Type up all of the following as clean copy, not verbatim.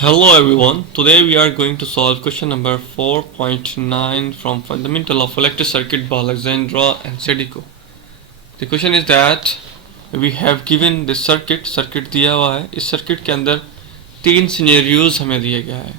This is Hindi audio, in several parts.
Hello everyone, today we are going to solve question number 4.9 from Fundamental of Electric Circuit by Alexandra and Sedico. The question is that we have given this circuit दिया हुआ है। इस सर्किट के अंदर तीन सिनेरियोज हमें दिए गया है।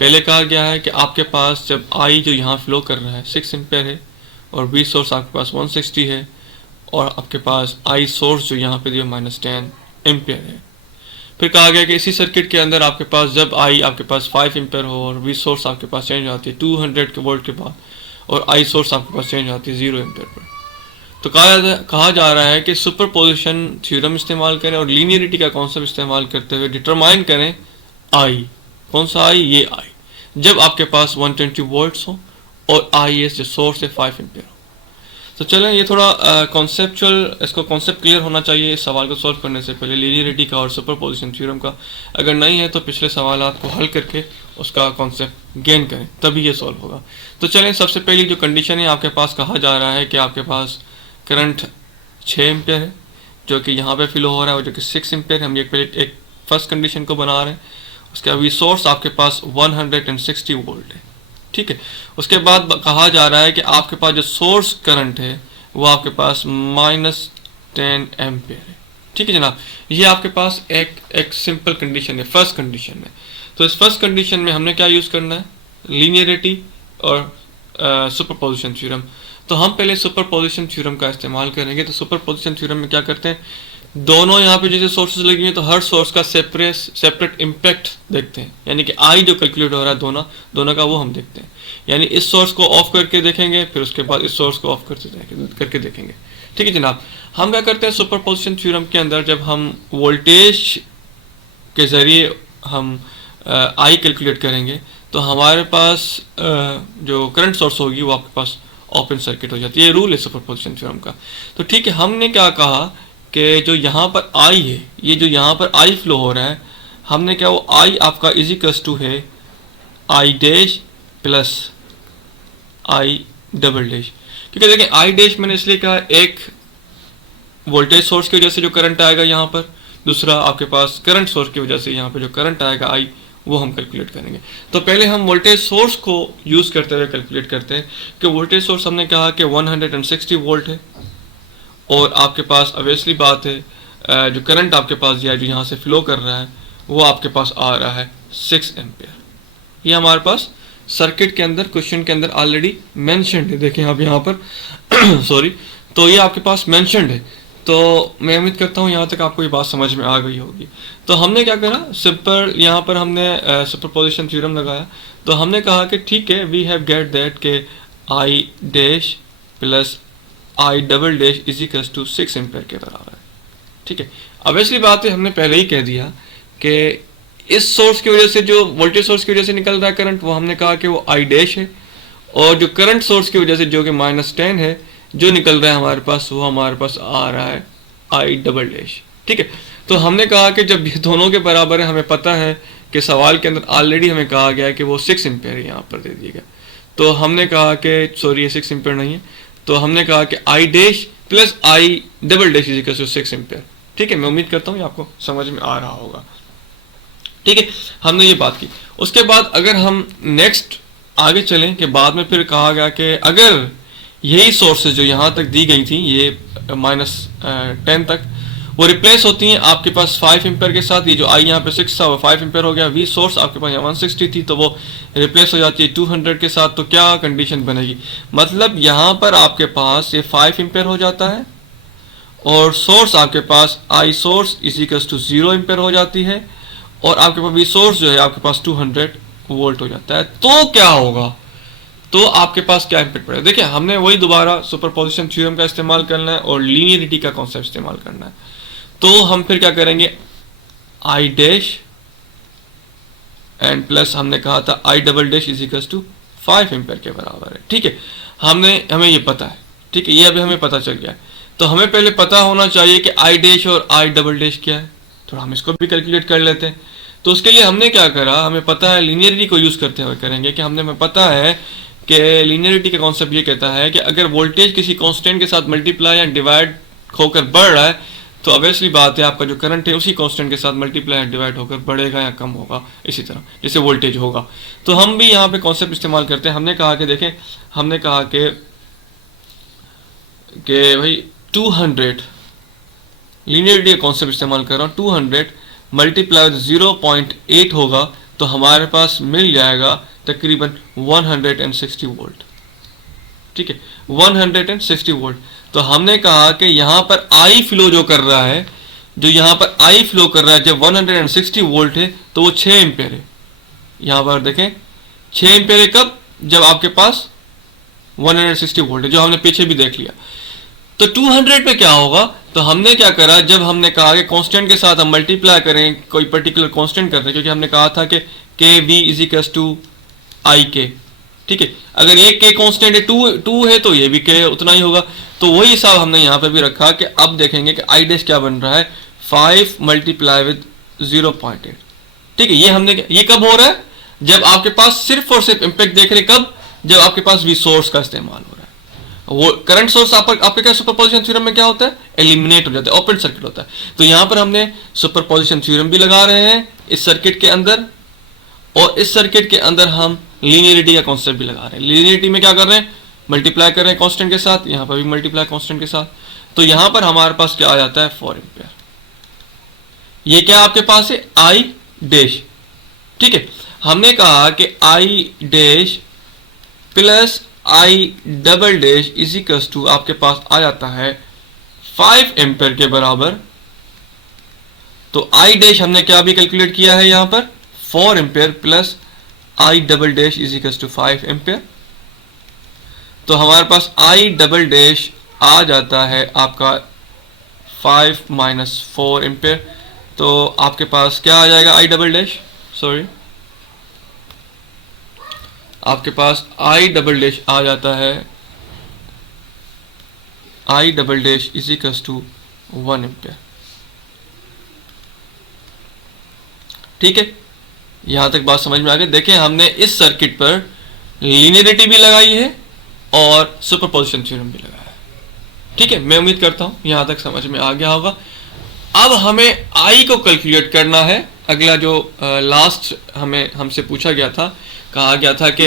पहले कहा गया है कि आपके पास जब I जो यहाँ फ्लो कर रहा है 6 एम्पेयर है और V सोर्स आपके पास 160 है और आपके पास I सोर्स जो यहाँ पे दिया -10 एम्पेयर है। फिर कहा गया कि इसी सर्किट के अंदर आपके पास जब I आपके पास 5 एम्पेयर हो और V सोर्स आपके पास चेंज आती है 200 के वोल्ट के बाद और I सोर्स आपके पास चेंज आती है 0 एम्पेयर पर। तो कहा जा रहा है कि सुपरपोजिशन थ्योरम इस्तेमाल करें और लीनियरिटी का कॉन्सेप्ट इस्तेमाल करते हुए डिटरमाइन करें I, कौन सा I, ये I, जब आपके पास 120 वोल्ट्स हो और IS जो सोर्स है 5 एम्पेयर हो। तो चलें ये थोड़ा कॉन्सेप्चुअल, इसको कॉन्सेप्ट क्लियर होना चाहिए इस सवाल को सॉल्व करने से पहले, लीनियरिटी का और सुपरपोजिशन थ्योरम का। अगर नहीं है तो पिछले सवालात को हल करके उसका कॉन्सेप्ट गेन करें, तभी ये सॉल्व होगा। तो चलें, सबसे पहली जो कंडीशन है आपके पास, कहा जा रहा है कि आपके पास करंट 6 एम्पेयर है जो कि यहाँ पे फ्लो हो रहा है और जो कि 6 एम्पेयर है। हम ये पहले एक फर्स्ट कंडीशन को बना रहे हैं। उसके बाद सोर्स आपके पास 160 वोल्ट है, ठीक है। उसके बाद कहा जा रहा है कि आपके पास जो सोर्स करंट है वो आपके पास -10 एम्पेयर है, ठीक है जनाब। ये आपके पास एक सिंपल कंडीशन है, फर्स्ट कंडीशन है। तो इस फर्स्ट कंडीशन में हमने क्या यूज़ करना है, लीनियरिटी और सुपरपोजिशन थ्योरम। तो हम पहले सुपरपोजिशन थ्योरम का इस्तेमाल करेंगे। तो सुपरपोजिशन थ्योरम में क्या करते हैं, दोनों यहाँ पे जैसे सोर्सेज लगी हैं तो हर सोर्स का सेपरेट इम्पैक्ट देखते हैं, यानी कि आई जो कैलकुलेट हो रहा है दोनों का वो हम देखते हैं। यानी इस सोर्स को ऑफ करके देखेंगे, फिर उसके बाद इस सोर्स को ऑफ करके देखेंगे, ठीक है जनाब। हम क्या करते हैं सुपरपोजिशन थ्योरम के अंदर, जब हम वोल्टेज के ज़रिए हम आई कैलकुलेट करेंगे तो हमारे पास जो करंट सोर्स होगी वो आपके पास ओपन सर्किट हो जाती है। ये रूल है सुपरपोजिशन थ्योरम का। तो ठीक है, हमने क्या कहा कि जो यहाँ पर आई है, ये जो यहाँ पर आई फ्लो हो रहा है, हमने क्या, वो आई आपका इजिकल्स टू है आई dash plus I double dash. क्योंकि देखिए आई डैश मैंने इसलिए कहा, एक वोल्टेज सोर्स की वजह से जो करंट आएगा यहाँ पर, दूसरा आपके पास करंट सोर्स की वजह से यहाँ पर जो करंट आएगा आई, वो हम कैलकुलेट करेंगे। तो पहले हम वोल्टेज सोर्स को यूज़ करते हुए कैलकुलेट करते हैं कि वोल्टेज सोर्स हमने कहा कि 160 वोल्ट है और आपके पास ऑब्वियसली बात है जो करंट आपके पास दिया है जो यहाँ से फ्लो कर रहा है वो आपके पास आ रहा है 6 एम्पेयर। ये हमारे पास सर्किट के अंदर क्वेश्चन के अंदर ऑलरेडी मेंशन्ड है, देखें आप यहाँ पर सॉरी। तो ये आपके पास मेंशन्ड है। तो मैं उम्मीद करता हूँ यहाँ तक आपको ये बात समझ में आ गई होगी। तो हमने क्या करा, सिंपल यहाँ पर हमने सुपरपोजिशन थ्योरम लगाया। तो हमने कहा कि ठीक है, वी हैव गेट दैट के I dash plus I double dash is equals to 6 ampere के बराबर है, ठीक है। ऑब्वियसली बात है, हमने पहले ही कह दिया कि इस सोर्स की वजह से, जो वोल्टेज सोर्स की वजह से निकल रहा है करंट, वो हमने कहा कि वो आई डैश है, और जो करंट सोर्स की वजह से जो कि -10 है जो निकल रहा है हमारे पास, वो हमारे पास आ रहा है आई डबल डैश, ठीक है। तो हमने कहा कि जब ये दोनों के बराबर है, हमें पता है कि सवाल के अंदर ऑलरेडी हमें कहा गया है कि वो 6 एम्पेयर यहाँ पर दे दिया गया। तो हमने कहा कि सॉरी ये 6 एम्पेयर नहीं है, तो हमने कहा कि I dash plus I double dash is equal to 6 ampere, ठीक है। मैं उम्मीद करता हूँ ये आपको समझ में आ रहा होगा, ठीक है। हमने ये बात की। उसके बाद अगर हम नेक्स्ट आगे चलें कि बाद में फिर कहा गया कि अगर यही सोर्सेज जो यहाँ तक दी गई थी, ये -10 तक, वो रिप्लेस होती हैं आपके पास 5 एम्पेयर के साथ। ये जो आई यहाँ पे 6 था वो 5 एम्पेयर हो गया। वी सोर्स आपके पास यहाँ 160 थी तो वो रिप्लेस हो जाती है 200 के साथ। तो क्या कंडीशन बनेगी, मतलब यहाँ पर आपके पास ये 5 एम्पेयर हो जाता है और सोर्स आपके पास I source is equals to 0 ampere हो जाती है और आपके पास वी सोर्स जो है आपके पास 200 वोल्ट हो जाता है। तो क्या होगा, तो आपके पास क्या इम्पैक्ट पड़ेगा। देखिए, हमने वही दोबारा सुपरपोजिशन थ्योरम का इस्तेमाल करना है और लीनियरिटी का कॉन्सेप्ट इस्तेमाल करना है। तो हम फिर क्या करेंगे, आई डैश एंड प्लस हमने कहा था I double dash is equals to 5 ampere के बराबर है, ठीक है। हमें ये पता है, ठीक है, ये अभी हमें पता चल गया है। तो हमें पहले पता होना चाहिए कि आई डैश और आई डबल डैश क्या है। थोड़ा हम इसको भी कैलकुलेट कर लेते हैं। तो उसके लिए हमने क्या करा, हमें पता है, लीनियरिटी को यूज़ करते हुए करेंगे कि हमें पता है कि लीनियरिटी का कॉन्सेप्ट ये कहता है कि अगर वोल्टेज किसी कांस्टेंट के साथ मल्टीप्लाई या डिवाइड होकर बढ़ रहा है तो ऑब्वियसली बात है आपका जो करंट है उसी कांस्टेंट के साथ मल्टीप्लाई डिवाइड होकर बढ़ेगा या कम होगा, इसी तरह जैसे वोल्टेज होगा। तो हम भी यहाँ पे कॉन्सेप्ट इस्तेमाल करते हैं। हमने कहा कि देखें, हमने कहा कि भाई 200 लीनियरिटी का कॉन्सेप्ट इस्तेमाल कर रहा हूँ, 200 मल्टीप्लाई 0.8 होगा तो हमारे पास मिल जाएगा तकरीबन 160 वोल्ट। ठीक है, 160 वोल्ट। तो हमने कहा कि यहाँ पर आई फ्लो जो कर रहा है, जो यहाँ पर आई फ्लो कर रहा है जब 160 वोल्ट है तो वो 6 एम्पेयर है। यहाँ पर देखें 6 एम्पेयर है कब, जब आपके पास 160 वोल्ट है, जो हमने पीछे भी देख लिया। तो 200 पे क्या होगा, तो हमने क्या करा, जब हमने कहा कि कांस्टेंट के साथ हम मल्टीप्लाई करें कोई पर्टिकुलर कांस्टेंट करते हैं, क्योंकि हमने कहा था कि के वी इज इक्वल्स टू आई के। ठीक है, अगर एक के कांस्टेंट है, टू है तो ये भी के उतना ही होगा। तो वही हिसाब हमने यहाँ पे भी रखा कि अब देखेंगे कि आई डैश क्या बन रहा है, 5 मल्टीप्लाई विद 0.8। ठीक है, ये कब हो रहा है, जब आपके पास सिर्फ और सिर्फ इंपैक्ट देख रहे, कब, जब आपके पास वी सोर्स का इस्तेमाल हो रहा है। वो करंट सोर्स आपके क्या सुपरपोजिशन थ्योरम में क्या होता है, एलिमिनेट हो जाता है, ओपन सर्किट होता है। तो यहां पर हमने सुपरपोजिशन थ्योरम भी लगा रहे हैं इस सर्किट के अंदर, और इस सर्किट के अंदर हम लीनियरिटी का कॉन्सेप्ट भी लगा रहे हैं। लीनियरिटी में क्या कर रहे हैं, मल्टीप्लाई कर रहे हैं कांस्टेंट के साथ, यहां पर भी मल्टीप्लाई कांस्टेंट के साथ। तो यहां पर हमारे पास क्या आ जाता है, 4 एम्पियर। ये क्या आपके पास है, आई डैश। ठीक है, हमने कहा कि I dash plus I double dash is equals to आपके पास आ जाता है 5 एम्पेयर के बराबर। तो आई डैश हमने क्या भी कैलकुलेट किया है यहां पर, 4 ampere plus I double dash is equals to 5 ampere. तो हमारे पास आई डबल डैश आ जाता है आपका 5 माइनस 4 एम्पेयर। तो आपके पास क्या आ जाएगा, आई डबल डैश, सॉरी, आपके पास आई डबल डैश आ जाता है, I double dash is equals to 1 ampere. ठीक है, यहां तक बात समझ में आ गई। देखें, हमने इस सर्किट पर लीनियरिटी भी लगाई है और सुपरपोजिशन थ्योरम भी लगाया है। ठीक है, मैं उम्मीद करता हूं यहां तक समझ में आ गया होगा। अब हमें आई को कैलकुलेट करना है। अगला जो लास्ट हमसे पूछा गया था, कहा गया था कि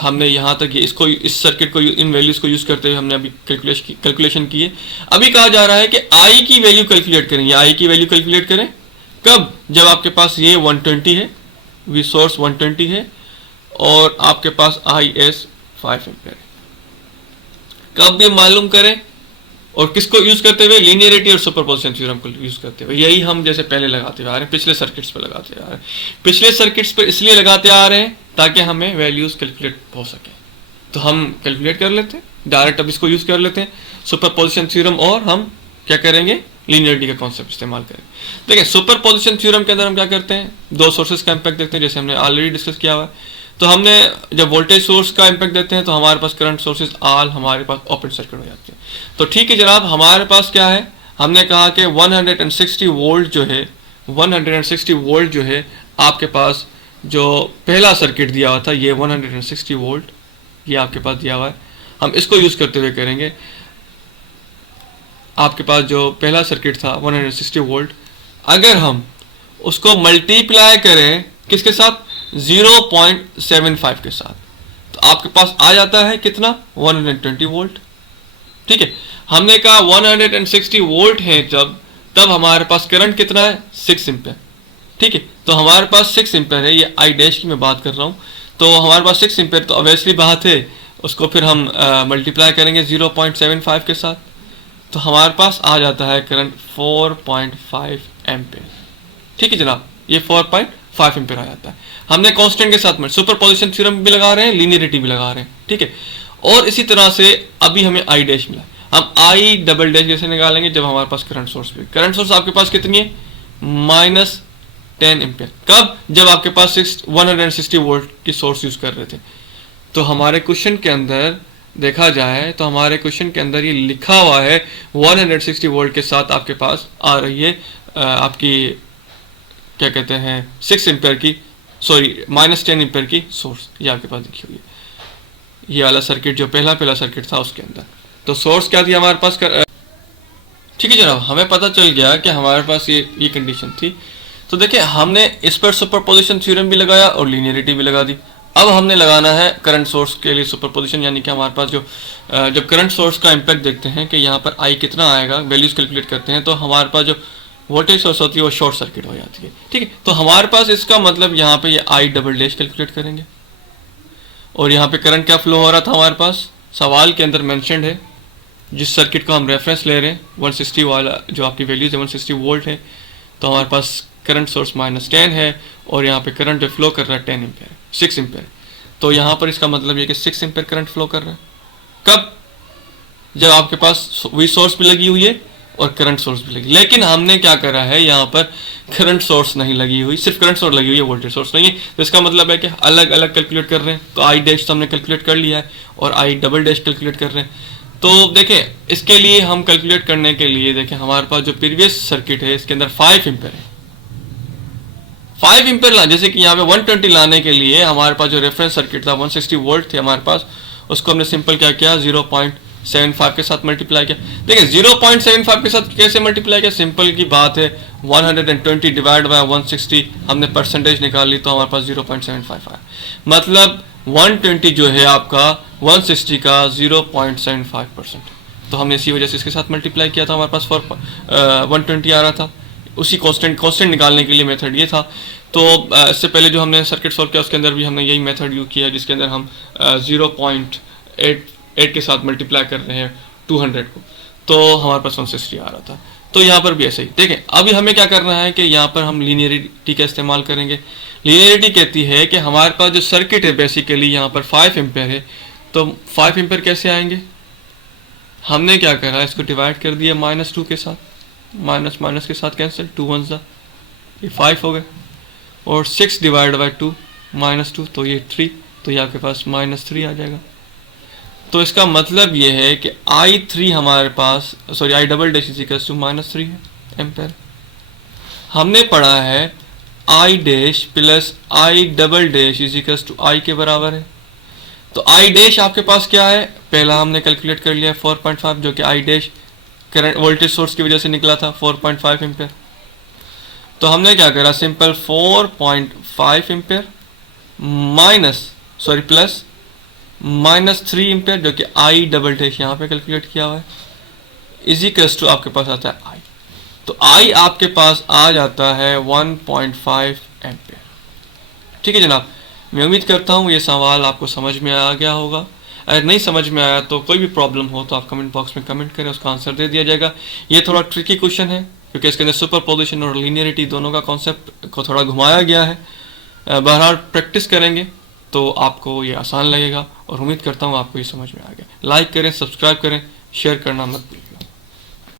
हमने यहाँ तक इस सर्किट को इन वैल्यूज को यूज करते हुए हमने अभी कैलकुलेशन की है। अभी कहा जा रहा है कि आई की वैल्यू कैलकुलेट करें, या आई की वैल्यू कैलकुलेट करें कब, जब आपके पास ये 120 है, वी सोर्स 120 है और आपके पास आई एस 5 एम्पेयर है। कब भी मालूम करें, और किसको यूज करते हुए, लीनियरिटी और सुपरपोजिशन थ्योरम को यूज करते हुए। यही हम जैसे पहले लगाते आ रहे हैं, पिछले सर्किट्स पर लगाते आ रहे हैं। पिछले सर्किट्स पर इसलिए लगाते आ रहे हैं ताकि हमें वैल्यूज कैलकुलेट हो सके। तो हम कैलकुलेट कर लेते हैं डायरेक्ट, अब इसको यूज कर लेते हैं सुपरपोजिशन थ्योरम, और हम क्या करेंगे, लीनियरिटी का कॉन्सेप्ट इस्तेमाल करें। देखिए, सुपरपोजिशन थ्योरम के अंदर हम क्या करते हैं, दो सोर्सेज का इंपैक्ट देखते हैं, जैसे हमने ऑलरेडी डिस्कस किया हुआ है। तो हमने जब वोल्टेज सोर्स का इंपैक्ट देते हैं तो हमारे पास करंट सोर्सेज ऑल हमारे पास ओपन सर्किट हो जाते हैं। तो ठीक है जनाब, हमारे पास क्या है, हमने कहा कि 160 वोल्ट जो है, 160 वोल्ट जो है आपके पास, जो पहला सर्किट दिया हुआ था, ये 160 वोल्ट ये आपके पास दिया हुआ है। हम इसको यूज करते हुए करेंगे। आपके पास जो पहला सर्किट था 160 वोल्ट, अगर हम उसको मल्टीप्लाई करें किसके साथ, 0.75 के साथ, तो आपके पास आ जाता है कितना, 120 वोल्ट। ठीक है, हमने कहा 160 वोल्ट है तब हमारे पास करंट कितना है, 6 एम्पेयर। ठीक है, तो हमारे पास 6 एम्पेयर है, ये आई डैश की मैं बात कर रहा हूँ। तो हमारे पास 6 एम्पेयर, तो ऑब्वियसली बात है उसको फिर हम मल्टीप्लाई करेंगे 0.75 के साथ, तो हमारे पास आ जाता है करंट 4.5 एम्पेयर। ठीक है जनाब, ये 4.5 एम्पेयर आ जाता है। हमने कांस्टेंट के साथ में सुपरपोजिशन थ्योरम भी लगा रहे हैं, लीनियरिटी भी लगा रहे हैं। ठीक है, और इसी तरह से अभी हमें आई डैश मिला, हम आई डबल डैश कैसे निकालेंगे, जब हमारे पास करंट सोर्स भी, करंट सोर्स आपके पास कितनी है, -10 एम्पेयर। कब, जब आपके पास 160 वोल्ट की सोर्स यूज कर रहे थे। तो हमारे क्वेश्चन के अंदर देखा जाए तो हमारे क्वेश्चन के अंदर ये लिखा हुआ है 160 वोल्ट के साथ आपके पास आ रही है आपकी क्या कहते हैं 6 एम्पेयर की, सॉरी -10 एम्पेयर की सोर्स, ये आपके पास लिखी हुई है। ये वाला सर्किट जो पहला सर्किट था उसके अंदर, तो सोर्स क्या थी हमारे पास ठीक है जनाब, हमें पता चल गया कि हमारे पास ये कंडीशन थी। तो देखिए हमने इस पर सुपरपोजिशन थ्योरम भी लगाया और लीनियरिटी भी लगा दी। अब हमने लगाना है करंट सोर्स के लिए सुपरपोजिशन, यानी कि हमारे पास जो जब करंट सोर्स का इम्पैक्ट देखते हैं कि यहाँ पर आई कितना आएगा, वैल्यूज कैलकुलेट करते हैं, तो हमारे पास जो वोल्टेज सोर्स होती है वो शॉर्ट सर्किट हो जाती है। ठीक है, तो हमारे पास इसका मतलब यहाँ पे ये आई डबल डैश कैलकुलेट करेंगे और यहाँ पे करंट क्या फ्लो हो रहा था हमारे पास, सवाल के अंदर मेंशन्ड है, जिस सर्किट का हम रेफरेंस ले रहे हैं 160 वाला जो आपकी वैल्यूज है 160 वोल्ट है, तो हमारे पास करंट सोर्स -10 है और यहाँ पे करंट जो फ्लो कर रहा है 10 एम्पेयर 6 एम्पेयर। तो यहाँ पर इसका मतलब ये कि 6 एम्पेयर करंट फ्लो कर रहा है। कब? जब आपके पास वी सोर्स भी लगी हुई है और करंट सोर्स भी लगी। लेकिन हमने क्या करा है, यहाँ पर करंट सोर्स नहीं लगी हुई, सिर्फ करंट सोर्स लगी हुई है, वोल्टेज सोर्स नहीं है। तो इसका मतलब है कि अलग अलग कैलकुलेट कर रहे हैं। तो आई डैश तो हमने कैलकुलेट कर लिया है और आई डबल डैश कैलकुलेट कर रहे हैं। तो देखें इसके लिए हम कैलकुलेट करने के लिए देखें हमारे पास जो प्रीवियस सर्किट है इसके अंदर 5 एम्पेयर है। 5 एम्पेयर ला, जैसे कि यहाँ पे 120 लाने के लिए हमारे पास जो रेफरेंस सर्किट था 160 वोल्ट थे हमारे पास, उसको हमने सिंपल क्या किया 0.75 के साथ मल्टीप्लाई किया। देखिए 0.75 के साथ कैसे मल्टीप्लाई किया, सिंपल की बात है 120 डिवाइड बाय 160 हमने परसेंटेज निकाल ली तो हमारे पास 0.75 आया। मतलब 120 जो है आपका 160 का 0.75%। तो हमने इसी वजह से इसके साथ मल्टीप्लाई किया था, हमारे पास 120 आ रहा था। उसी कांस्टेंट निकालने के लिए मेथड ये था। तो इससे पहले जो हमने सर्किट सॉल्व किया उसके अंदर भी हमने यही मेथड यूज किया, जिसके अंदर हम 0.8 के साथ मल्टीप्लाई कर रहे हैं 200 को, तो हमारे पास 160 आ रहा था। तो यहाँ पर भी ऐसे ही देखें। अभी हमें क्या करना है कि यहाँ पर हम लीनियरिटी का इस्तेमाल करेंगे। लीनियरिटी कहती है कि हमारे पास जो सर्किट है बेसिकली यहाँ पर 5 एम्पेयर है, तो 5 एम्पेयर कैसे आएंगे, हमने क्या करा इसको डिवाइड कर दिया -2 के साथ, माइनस के साथ कैंसिल, 2 1 जा, ये 5 हो गए और 6 डिवाइड बाई 2 -2 तो ये 3, तो ये आपके पास -3 आ जाएगा। तो इसका मतलब ये है कि I3 हमारे पास I double dash equals to -3 है एम्पेयर। हमने पढ़ा है I dash plus I double dash equals to I के बराबर है। तो I डैश आपके पास क्या है, पहला हमने कैलकुलेट कर लिया 4.5, जो कि I dash current voltage source की वजह से निकला था 4.5 एम्पेयर। तो हमने क्या करा, सिंपल 4.5 एम्पेयर प्लस -3 एम्पेयर, जो कि आई डबल डैश यहाँ पे कैलकुलेट किया हुआ है, इजिकल्स टू आपके पास आता है आई। तो आई आपके पास आ जाता है 1.5 एम्पेयर। ठीक है जनाब, मैं उम्मीद करता हूँ ये सवाल आपको समझ में आ गया होगा। अगर नहीं समझ में आया तो कोई भी प्रॉब्लम हो तो आप कमेंट बॉक्स में कमेंट करें, उसका आंसर दे दिया जाएगा। ये थोड़ा ट्रिकी क्वेश्चन है क्योंकि इसके अंदर सुपरपोजिशन और लीनियरिटी दोनों का कॉन्सेप्ट को थोड़ा घुमाया गया है। बहरहाल प्रैक्टिस करेंगे तो आपको ये आसान लगेगा और उम्मीद करता हूँ आपको ये समझ में आ गया। लाइक करें, सब्सक्राइब करें, शेयर करना मत